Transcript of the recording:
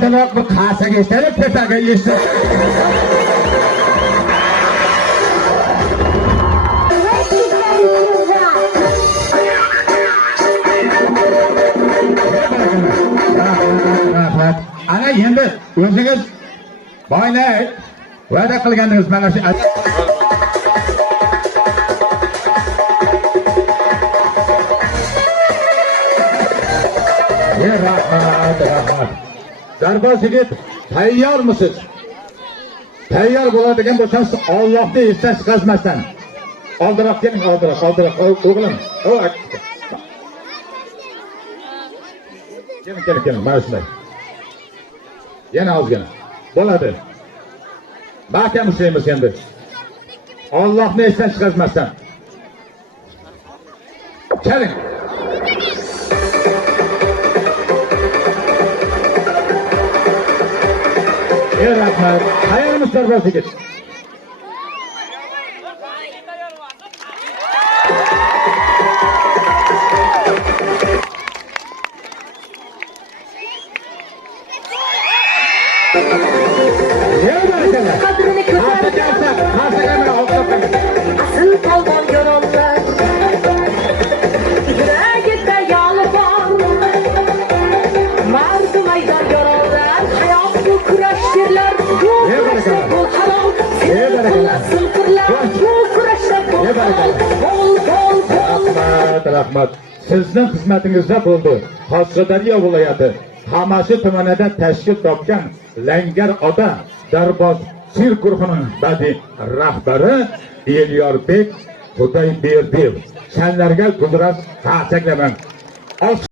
Adaloq bir qasaga ishtirib, tetaga ishtirib. Rahmat. Ana endi o'zingiz boyna va'da qilganingiz mana shu rahmat. Zarboz yigit, tayyormisiz? Tayyor bo'ladigan bo'lsangiz, Allohni esdan chiqazmasdan. Oldiroq keling, oldiroq, o'g'lim. Keling, mana shunday. Yana ozgina. Bo'ladi. Bakam ishlaymiz endi. Allohni esdan chiqazmasdan. Keling. Rahmat. Hayalimiz Zarboz yigit. Qadrini ko'targan asl polvon yo'llar yuragida yoli bor mardu maydon yo'llar hayot bu kurash sirlar bu kurashda bu halol silqirlar bu kurashda bu rahmat. Sizning xizmatingizda bo'ldi. Qashqadaryo viloyati Qamashi tumanida tashkil topgan Langar oda Zarboz sir guruhining badiiy rahbari Elyorbek Xudoyberdiyev. Senlarga guldirak qasaklaman.